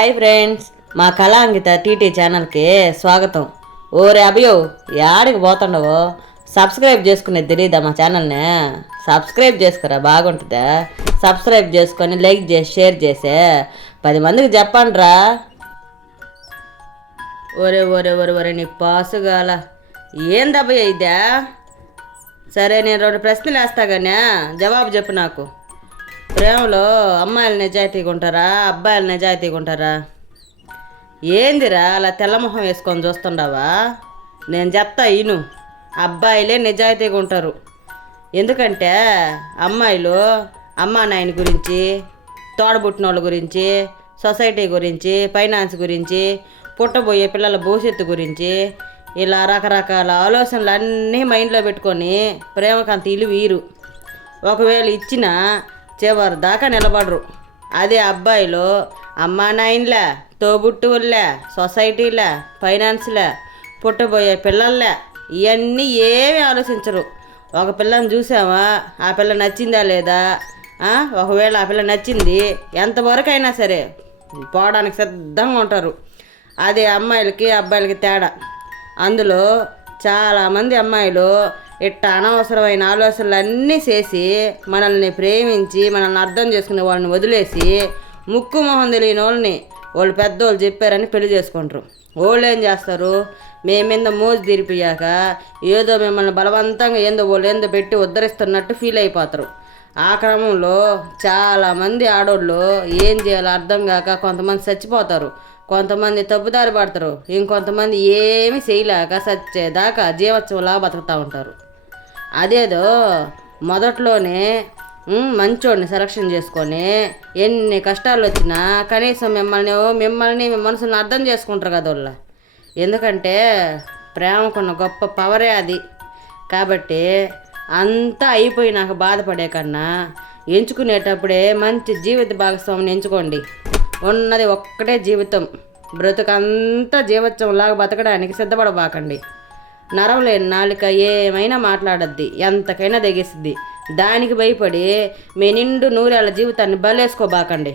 Hi friends, మా కళాంకిత TT ఛానల్కి స్వాగతం. ఓరే అభియో, యాడికి పోతుండవో? సబ్స్క్రైబ్ చేసుకునేది తెలియదా మా ఛానల్ని? సబ్స్క్రైబ్ చేసుకురా, బాగుంటుందా? సబ్స్క్రైబ్ చేసుకొని లైక్ చేసి షేర్ చేసే 10 మందికి చెప్పండిరా. ఒరే ఒరే ఒరే ఒరే నీ పాసుగాల ఏందబ్బయ్య ఇదా? సరే, నేను 2 ప్రశ్నలు వేస్తా కానీ జవాబు చెప్పు నాకు. ప్రేమలో అమ్మాయిలు నిజాయితీగా ఉంటారా, అబ్బాయిలు నిజాయితీగా ఉంటారా? ఏందిరా అలా తెల్లమొహం వేసుకొని చూస్తుండవా? నేను చెప్తా ఇను. అబ్బాయిలే నిజాయితీగా ఉంటారు. ఎందుకంటే అమ్మాయిలు అమ్మా నాయన గురించి, తోడబుట్టిన వాళ్ళ గురించి, సొసైటీ గురించి, ఫైనాన్స్ గురించి, పుట్టబోయే పిల్లల భవిష్యత్తు గురించి ఇలా రకరకాల ఆలోచనలు అన్నీ మైండ్లో పెట్టుకొని ప్రేమకంత ఇలువీరు. ఒకవేళ ఇచ్చినా చివరి దాకా నిలబడరు. అదే అబ్బాయిలు అమ్మా నాయనలే, తోబుట్టువులే, సొసైటీలే, ఫైనాన్స్లే, పుట్టబోయే పిల్లలే ఇవన్నీ ఏమీ ఆలోచించరు. ఒక పిల్లని చూసామా, ఆ పిల్ల నచ్చిందా లేదా, ఒకవేళ ఆ పిల్ల నచ్చింది ఎంతవరకు అయినా సరే పోవడానికి సిద్ధంగా ఉంటారు. అదే అమ్మాయిలకి అబ్బాయిలకి తేడా. అందులో చాలామంది అమ్మాయిలు ఇట్ట అనవసరమైన ఆలోచనలు అన్నీ చేసి మనల్ని ప్రేమించి మనల్ని అర్థం చేసుకునే వాళ్ళని వదిలేసి ముక్కు మొహం తెలియని వాళ్ళని వాళ్ళు పెద్దోళ్ళు చెప్పారని పెళ్లి చేసుకుంటారు. వాళ్ళు ఏం చేస్తారు, మేమింద మోజు తీరిపోయాక ఏదో మిమ్మల్ని బలవంతంగా వాళ్ళు పెట్టి ఉద్ధరిస్తున్నట్టు ఫీల్ అయిపోతారు. ఆ క్రమంలో చాలామంది ఆడోళ్ళు ఏం చేయాలో అర్థం కాక కొంతమంది చచ్చిపోతారు, కొంతమంది తప్పుదారి పడతారు, ఇంకొంతమంది ఏమీ చేయలేక చచ్చేదాకా జీవోత్సవంలా బతుకుతూ ఉంటారు. అదేదో మొదట్లోనే మంచోడిని సెలక్షన్ చేసుకొని ఎన్ని కష్టాలు వచ్చినా కనీసం మిమ్మల్ని మీ మనసుని అర్థం చేసుకుంటారు కదా వాళ్ళ. ఎందుకంటే ప్రేమకున్న గొప్ప పవరే అది. కాబట్టి అంతా అయిపోయి నాకు బాధపడే కన్నా ఎంచుకునేటప్పుడే మంచి జీవిత భాగస్వామిని ఎంచుకోండి. ఉన్నది ఒక్కటే జీవితం, బ్రతుకంతా జీవోత్సవంలాగా బతకడానికి సిద్ధపడబాకండి. నరం లేని నాలుక ఏమైనా మాట్లాడద్ది, ఎంతకైనా తెగిస్తుంది. దానికి భయపడి మీ నిండు 100 ఏళ్ల జీవితాన్ని బలేసుకోబాకండి.